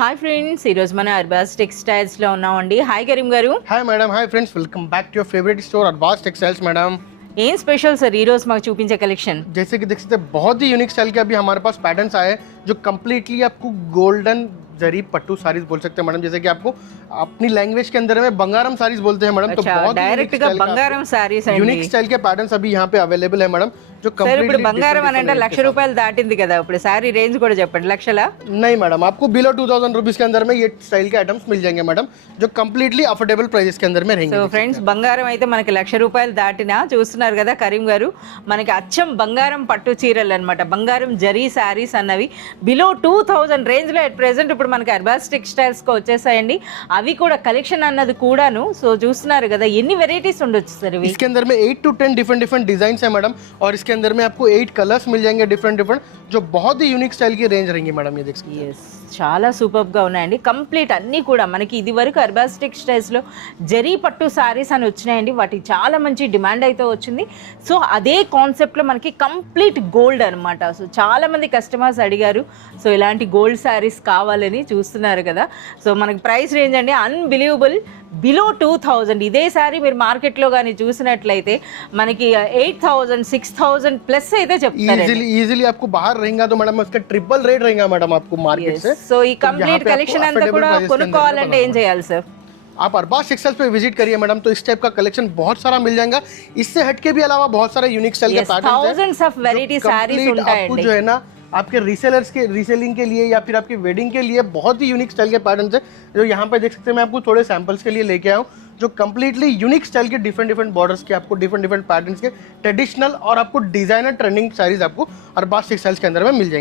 Hi friends ఈరోజు మన అర్బాస్ టెక్స్టైల్స్లో ఉన్నామండి hi Karim garu hi madam hi friends welcome back to your favourite store Arbaz textiles madam ఏం special sir ఈరోజు మాకు చూపించే కలెక్షన్ जैसे कि देख सकते हैं बहुत ही यूनिक स्टाइल के अभी हमारे पास पैटर्न्स आए हैं जो कम्प्लीटली आपको गोल्डन जरी पट्टू साड़ीज बोल सकते हैं मैडम जैसे कि आपको अपनी लैंग्वेज के अंदर में बंगारम साड़ीज बोलते हैं मैडम तो అచ్చా बहुत డైరెక్ట్ గా బంగారం సారీస్ అండి यूनिक स्टाइल के पैटर्न्स अभी यहाँ पे अवेलेबल है मैडम जो సార్ ఇప్పుడు completely బంగారం అని different అంటే different లక్ష రూపాయలు దాటింది కదా ఇప్పుడు సారీ రేంజ్ కూడా చెప్పండి లక్షల नहीं मैडम आपको बिलो टू थाउजेंड रुपीज के अंदर में ये स्टाइल के आइटम्स मिल जाएंगे मैडम जो कम्प्लीटली अफोर्डेबल प्राइसेस के अंदर में సో रहेंगे ఫ్రెండ్స్ బంగారం అయితే మనకి లక్ష రూపాయలు దాటినా చూస్తున్నారు కదా కరీం గారు మనకి అచ్చం బంగారం పట్టు చీరలు అనమాట బంగారం జరీ శారీస్ అన్నవి బిలో టూ థౌజండ్ రేంజ్లో అట్ ప్రెసెంట్ ఇప్పుడు మనకి అర్బాస్ టెక్స్టైల్స్కి వచ్చేసాయండి అవి కూడా కలెక్షన్ అన్నది కూడాను సో చూస్తున్నారు కదా ఎన్ని వెరైటీస్ ఉండొచ్చు సార్ ఇవి इसके अंदर में eight to ten different different design है मैडम और इसके अंदर में आपको एट कलर्स मिल जाएंगे डिफरेंट डिफरेंट जो बहुत ही यूनिक स्टाइल की रेंज रहेंगी मैडम ये देख सकते हैं ఎస్ చాలా సూపర్గా ఉన్నాయండి కంప్లీట్ అన్నీ కూడా మనకి ఇది వరకు అర్బాస్ టెక్స్టైల్స్లో జరీ పట్టు శారీస్ అని వచ్చినాయండి వాటికి చాలా మంచి డిమాండ్ అయితే వచ్చింది సో అదే కాన్సెప్ట్లో మనకి కంప్లీట్ గోల్డ్ అనమాట సో చాలా మంది కస్టమర్స్ అడిగారు సో ఇలాంటి గోల్డ్ శారీస్ కావాలని చూస్తున్నారు కదా సో మనకి ప్రైస్ రేంజ్ అండి అన్బిలీవబుల్ బిలో టూ థౌజండ్ ఇదే సారీ మీరు మార్కెట్లో కానీ చూసినట్లయితే మనకి eight thousand six thousand plus అయితే చెప్తారండి इजीली इजीली आपको बाहर रहेगा तो मैडम उसका ट्रिपल रेट रहेगा मैडम आपको मार्केट से సో ఈ तो यहाँ కంప్లీట్ पे आपको కలెక్షన్ అంతా affordable కూడా prices के अंदर में కొనుక్కోవాలంటే ఏం చేయాలి సార్ आप अरबाज टेक्सटाइल्स पे विजिट करिए मैडम तो इस टाइप का कलेक्शन बहुत सारा मिल जाएगा इससे हटके भी अलावा बहुत सारे यूनिक स्टाइल के pattern thousands of variety sarees आपको ఉంటాయండి जो है ना आपके रीसेलर्स के रीसेलिंग के लिए या फिर आपकी वेडिंग के लिए बहुत ही यूनिक स्टाइल के पैटर्न है जो यहाँ पर देख सकते हैं, मैं आपको थोड़े सैम्पल्स के लिए लेके आया हूँ, जो कम्प्लीटली यूनिक स्टाइल के डिफरेंट डिफरेंट बॉर्डर्स के, आपको डिफरेंट डिफरेंट पैटर्न के ट्रेडिशनल और आपको डिज़ाइनर ट्रेंडिंग साइज़ आपको अरबाज टेक्सटाइल्स के अंदर में मिल जाएँगे।